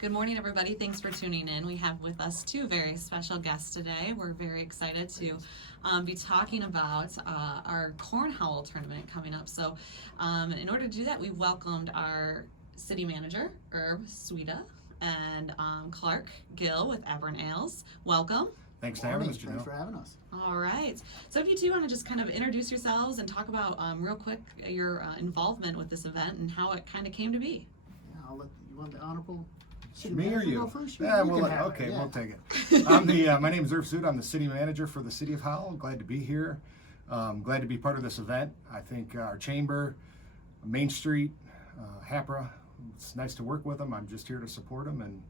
Good morning, everybody. Thanks for tuning in. We have with us two very special guests today. We're very excited to be talking about our Corn Howell Tournament coming up. So in order to do that, we welcomed our city manager, Erv Suida, and Clark Gill with Aberrant Ales. Welcome. Thanks for having us, Janelle. Thanks for having us. All right. So if you two want to just kind of introduce yourselves and talk about real quick your involvement with this event and how it kind of came to be. Yeah, I'll let you want the honorable. Me or you? Go first? Yeah, You we'll can have it, okay, yeah. we'll take it. My name is Erv Suida. I'm the city manager for the city of Howell. Glad to be here. Glad to be part of this event. I think our chamber, Main Street, HAPRA, it's nice to work with them. I'm just here to support them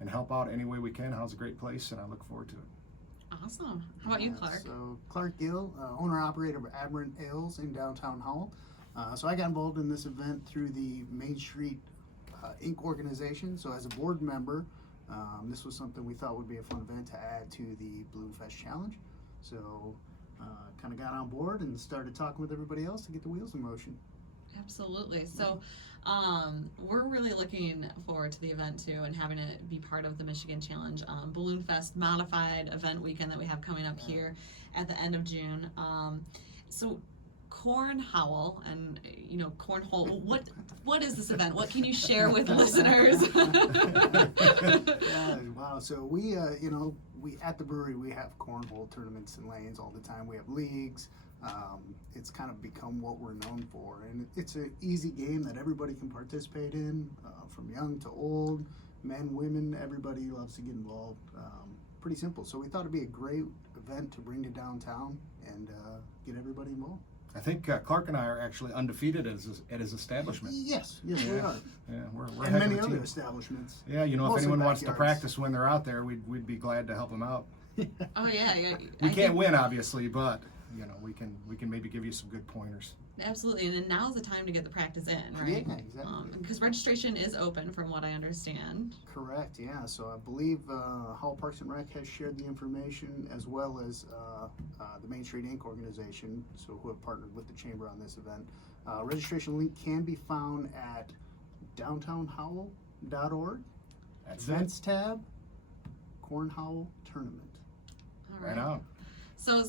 and help out any way we can. Howell's a great place, and I look forward to it. Awesome. How about you, Clark? So Clark Gill, owner-operator of Aberrant Ales in downtown Howell. So I got involved in this event through the Main Street Inc. organization. So as a board member, this was something we thought would be a fun event to add to the Balloonfest challenge. So kind of got on board and started talking with everybody else to get the wheels in motion. Absolutely. So we're really looking forward to the event too and having it be part of the Michigan Challenge Balloonfest modified event weekend that we have coming up here at the end of June. So Corn Howell and Corn Howell, what is this event? What can you share with listeners? Wow. So we at the brewery we have cornhole tournaments and lanes all the time. We have leagues. It's kind of become what we're known for, and it's an easy game that everybody can participate in, from young to old, men, women. Everybody loves to get involved. Pretty simple. So we thought it'd be a great event to bring to downtown and get everybody involved. I think Clark and I are actually undefeated at his establishment. Yes, we are. Yeah, we're And heck of many a team. other establishments. Yeah, if Mostly anyone wants to backyards. practice when they're out there, we'd be glad to help them out. Oh yeah. We can't win, obviously, but we can maybe give you some good pointers. Absolutely, and then now's the time to get the practice in, right? Yeah, exactly. Because registration is open, from what I understand. Correct, yeah. So I believe Howell Parks and Rec has shared the information, as well as the Main Street Inc. organization, so who have partnered with the chamber on this event. Registration link can be found at downtownhowell.org. That's Events it. tab, Corn Howell Tournament. All Right on. So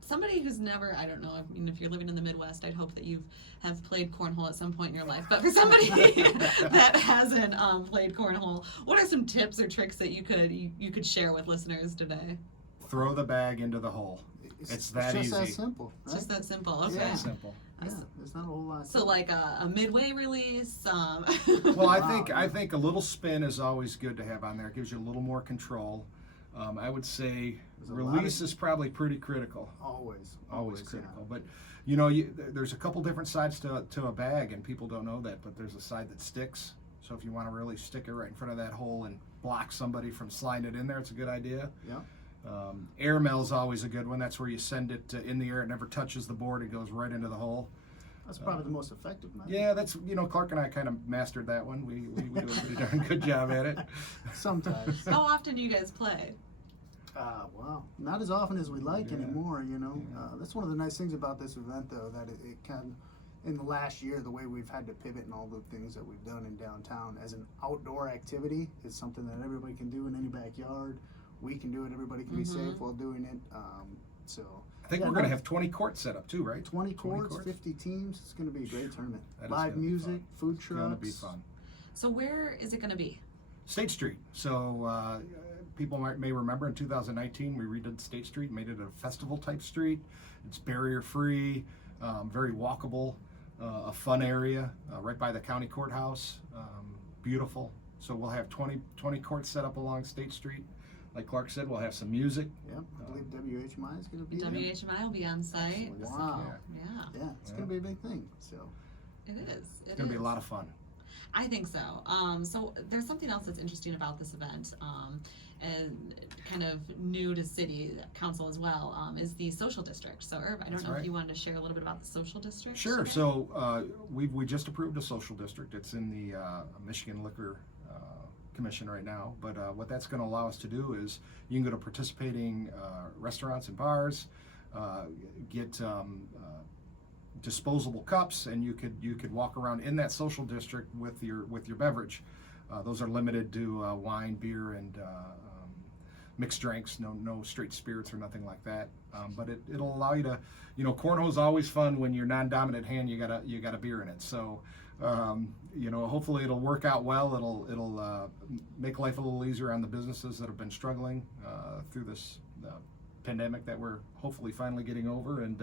somebody who's never, I don't know, I mean, if you're living in the Midwest, I'd hope that you have played cornhole at some point in your life. But for somebody that hasn't played cornhole, what are some tips or tricks that you could share with listeners today? Throw the bag into the hole. It's that just easy. that simple. It's Right? just that simple. Okay. Yeah. Simple. Yeah, there's not a whole lot. So like a midway release. Well, I think a little spin is always good to have on there. It gives you a little more control. I would say There's a lot release is probably pretty critical. Always Critical. yeah. But there's a couple different sides to a bag, and people don't know that. But there's a side that sticks. So if you want to really stick it right in front of that hole and block somebody from sliding it in there, it's a good idea. Yeah. Air mail is always a good one. That's where you send it in the air. It never touches the board. It goes right into the hole. That's probably the most effective method. Yeah, that's Clark and I kind of mastered that one. We do a pretty darn good job at it. Sometimes. How often do you guys play? Well, not as often as we like Yeah. anymore, Yeah. That's one of the nice things about this event, though, that it can, in the last year, the way we've had to pivot and all the things that we've done in downtown as an outdoor activity is something that everybody can do in any backyard. We can do it. Everybody can be safe while doing it. I think we're going to have 20 courts set up too, right? 20 courts, 50 teams. It's going to be a great tournament. That is Live gonna be music, fun. food It's trucks. going to be fun. So where is it going to be? State Street. So people may remember in 2019 we redid State Street, made it a festival type street. It's barrier free, very walkable, a fun area right by the county courthouse. Beautiful. So we'll have 20 courts set up along State Street. Like Clark said, we'll have some music. Yep, I believe WHMI is going to be there. WHMI will be on site. Wow. Yeah, Yeah, it's going to be a big thing. So it is. It's going to be a lot of fun. I think so. So there's something else that's interesting about this event, and kind of new to city council as well, is the social district. So Erv, I don't know if you wanted to share a little bit about the social district. Sure. today? So we just approved a social district. It's in the Michigan Liquor Commission right now. But what that's going to allow us to do is you can go to participating restaurants and bars, get disposable cups, and you could walk around in that social district with your beverage. Those are limited to wine, beer, and mixed drinks. No straight spirits or nothing like that. But it'll allow you to, cornhole's always fun when your non-dominant hand you got a beer in it. So hopefully it'll work out well. It'll make life a little easier on the businesses that have been struggling through this pandemic that we're hopefully finally getting over, and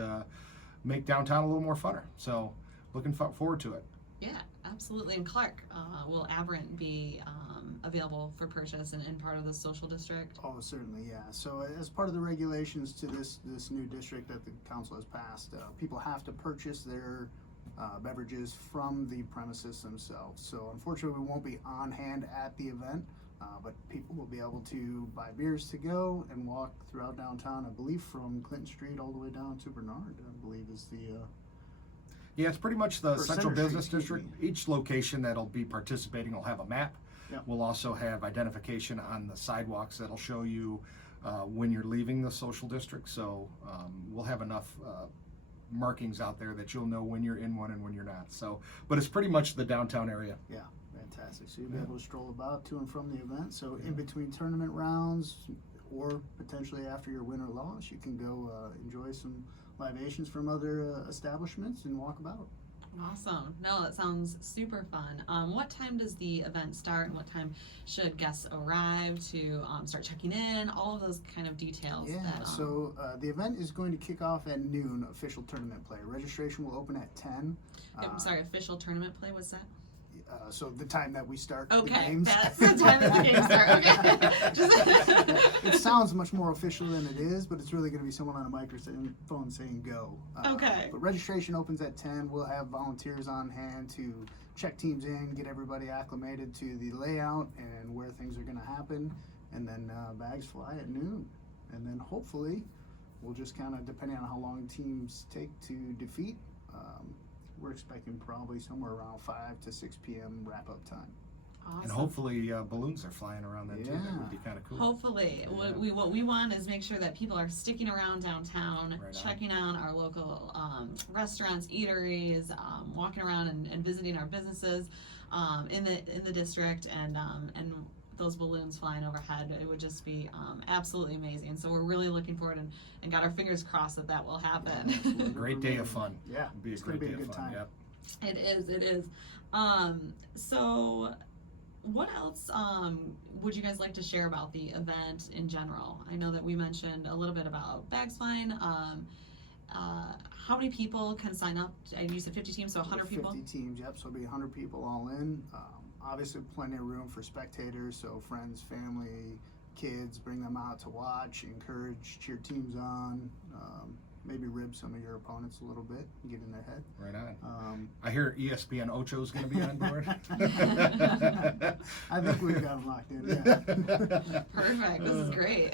make downtown a little more funner. So looking forward to it. Yeah, absolutely. And Clark, will Aberrant be available for purchase and part of the social district? Oh, certainly, yeah. So as part of the regulations to this new district that the council has passed, people have to purchase their beverages from the premises themselves. So unfortunately, we won't be on hand at the event, but people will be able to buy beers to go and walk throughout downtown, I believe from Clinton Street all the way down to Bernard, I believe is the... Yeah, it's pretty much the Or central Center business Street, excuse district. Each location that'll be participating will have a map. Yeah. We'll also have identification on the sidewalks that'll show you when you're leaving the social district. So we'll have enough markings out there that you'll know when you're in one and when you're not. So, but it's pretty much the downtown area. Yeah, fantastic. So you'll be able to stroll about to and from the event. So in between tournament rounds, or potentially after your win or loss, you can go enjoy some libations from other establishments and walk about. Awesome. No, that sounds super fun. What time does the event start, and what time should guests arrive to start checking in? All of those kind of details. Yeah, so the event is going to kick off at noon, official tournament play. Registration will open at 10. I'm sorry, official tournament play, what's that? So the time that we start the Okay, games. that's the time that the games start. Okay. It sounds much more official than it is, but it's really going to be someone on a microphone saying go. Okay. But registration opens at 10. We'll have volunteers on hand to check teams in, get everybody acclimated to the layout and where things are going to happen, and then bags fly at noon. And then hopefully we'll just kind of, depending on how long teams take to defeat, we're expecting probably somewhere around 5 to 6 p.m. wrap-up time. Awesome. And hopefully balloons are flying around then too. That Yeah. would be kind of cool. Hopefully, Yeah. what we want is make sure that people are sticking around downtown, Right on. checking out our local restaurants, eateries, walking around and visiting our businesses in the district, and those balloons flying overhead. It would just be absolutely amazing. So we're really looking forward and got our fingers crossed that will happen. Absolutely. Great day of fun. Yeah, It'd be a it's gonna great be day a of good fun. time. Yep. It is. So what else would you guys like to share about the event in general? I know that we mentioned a little bit about bags flying. How many people can sign up? You said 50 teams, so 100 people? 50 teams, yep, so it'll be 100 people all in. Obviously plenty of room for spectators, so friends, family, kids, bring them out to watch, encourage, cheer teams on, maybe rib some of your opponents a little bit, get in their head. Right on. I hear ESPN Ocho's going to be on board. I think we've got them locked in, yeah. Perfect, this is great.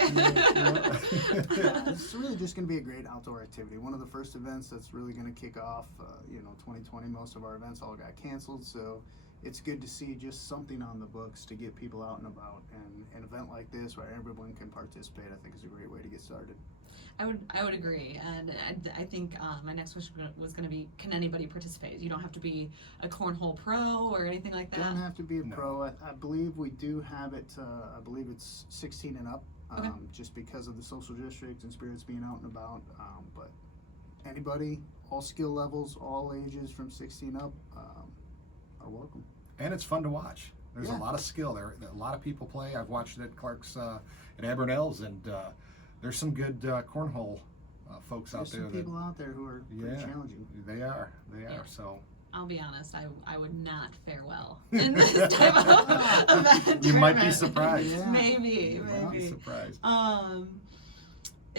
It's really just going to be a great outdoor activity. One of the first events that's really going to kick off, 2020, most of our events all got canceled, so it's good to see just something on the books to get people out and about. And an event like this where everyone can participate, I think is a great way to get started. I would agree, and I think my next question was going to be, can anybody participate? You don't have to be a cornhole pro or anything like that. Don't have to be a No. pro. I believe we do have it. I believe it's 16 and up, Okay. just because of the social district and spirits being out and about. But anybody, all skill levels, all ages from 16 up, are welcome. And it's fun to watch. There's Yeah. a lot of skill there. A lot of people play. I've watched it at Clark's at Aberrant Ales, and there's some good cornhole folks out There's there. some people out there who are pretty Yeah. challenging. They are. Yeah. So I'll be honest, I would not fare well in this type of event. you might be tournament. surprised. Yeah. Maybe, You might be maybe. surprised.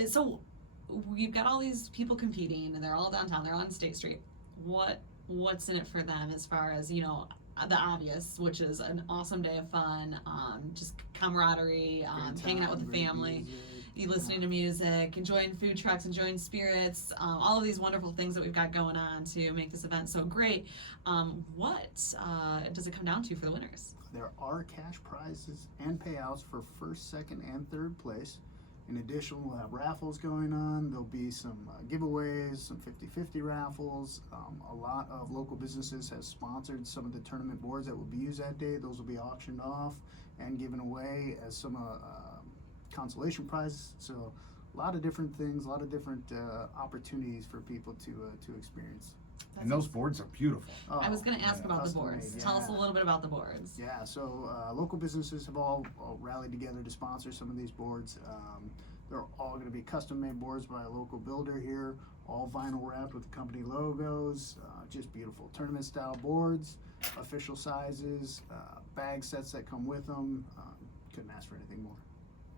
So we've got all these people competing, and they're all downtown. They're on State Street. What's in it for them as far as the obvious, which is an awesome day of fun, just camaraderie, Great hanging out with time, the great family. music, You listening to music, enjoying food trucks, enjoying spirits, all of these wonderful things that we've got going on to make this event so great. What does it come down to for the winners? There are cash prizes and payouts for first, second, and third place. In addition, we'll have raffles going on. There'll be some giveaways, some 50-50 raffles. A lot of local businesses have sponsored some of the tournament boards that will be used that day. Those will be auctioned off and given away as some consolation prizes. So a lot of different things, a lot of different opportunities for people to experience. And those boards are beautiful. I was going to ask about the Custom boards. made, Tell us a yeah. little bit about the boards. Yeah, so local businesses have all rallied together to sponsor some of these boards. They're all going to be custom-made boards by a local builder here, all vinyl wrapped with the company logos, just beautiful tournament-style boards, official sizes, bag sets that come with them. Couldn't ask for anything more.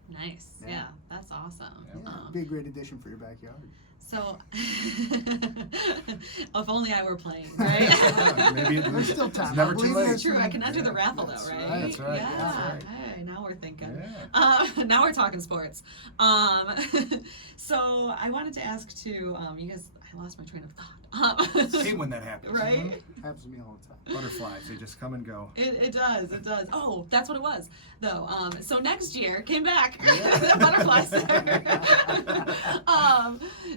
Nice. Yeah. Yeah, that's awesome. Yeah, be a great addition for your backyard. So, if only I were playing, right? Yeah, maybe There's still time. It's never I too believe late. That's true. I can enter the raffle That's though, right. right? That's right. Yeah. That's right. Hey, now we're thinking. Yeah. Now we're talking sports. So I wanted to ask too. You guys, I lost my train of thought. I hate when that happens. Right? Happens to me all the time. Butterflies, they just come and go. It does. It does. Oh, that's what it was, though. So next year came back. Yeah. The butterflies there.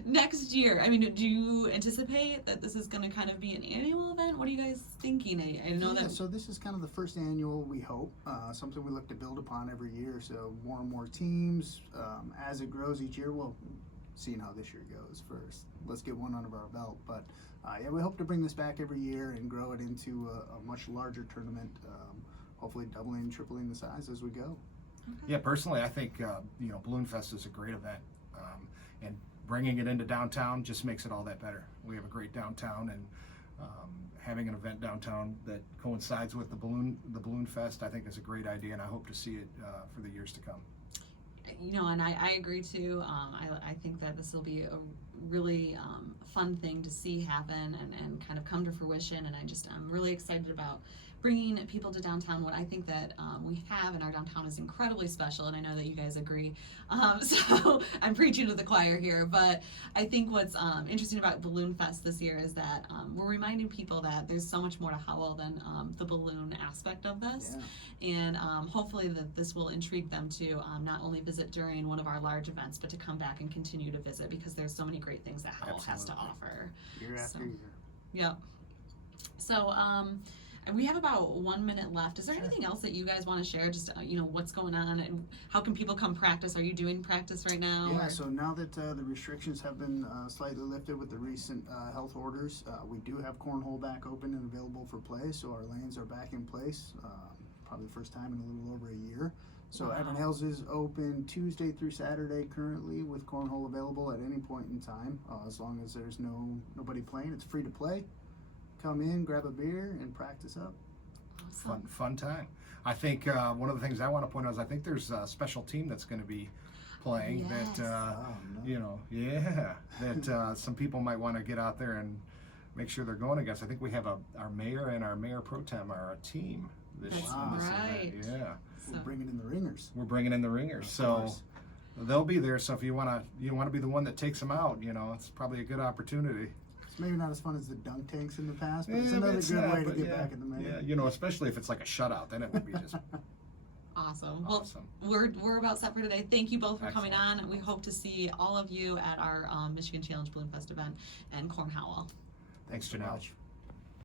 Next year, I mean, do you anticipate that this is going to kind of be an annual event? What are you guys thinking? I know Yeah, that. so this is kind of the first annual, we hope, something we look to build upon every year. So more and more teams, as it grows each year, we'll see how this year goes first. Let's get one under our belt. But yeah, we hope to bring this back every year and grow it into a much larger tournament, hopefully doubling, tripling the size as we go. Yeah, personally, I think Balloonfest is a great event, and bringing it into downtown just makes it all that better. We have a great downtown, and having an event downtown that coincides with the Balloonfest, I think is a great idea, and I hope to see it for the years to come. And I agree too. I think that this will be a really fun thing to see happen and kind of come to fruition. And I'm really excited about bringing people to downtown. What I think that we have in our downtown is incredibly special, and I know that you guys agree. So I'm preaching to the choir here, but I think what's interesting about Balloonfest this year is that we're reminding people that there's so much more to Howell than the balloon aspect of this. Yeah. And hopefully that this will intrigue them to not only visit during one of our large events, but to come back and continue to visit, because there's so many great things that Howell has to Absolutely. offer. Year after So- year. Yep. So and we have about 1 minute left. Is there Sure. anything else that you guys want to share? Just what's going on and how can people come practice? Are you doing practice right now? Yeah, or- so now that the restrictions have been slightly lifted with the recent health orders, we do have cornhole back open and available for play. So our lanes are back in place, probably the first time in a little over a year. So Wow. Aberrant Ales is open Tuesday through Saturday currently, with cornhole available at any point in time, as long as there's nobody playing. It's free to play. Come in, grab a beer, and practice up. Awesome. Fun time. I think one of the things I want to point out is I think there's a special team that's going to be playing Yes. that some people might want to get out there and make sure they're going against. I think we have our mayor and our mayor pro tem are a team this That's event. right. Yeah, We're So- bringing in the ringers. we're bringing in the ringers, Of so course. they'll be there. So if you want to be the one that takes them out, it's probably a good opportunity. It's maybe not as fun as the dunk tanks in the past, but it's Yeah, another it's good not, way to but get yeah, back in the main. Yeah, especially if it's like a shutout, then it would be just Awesome. awesome. Well, we're about set for today. Thank you both for coming Excellent. on. We hope to see all of you at our Michigan Challenge Balloonfest event and Corn Howell. Thanks, so Janelle. much.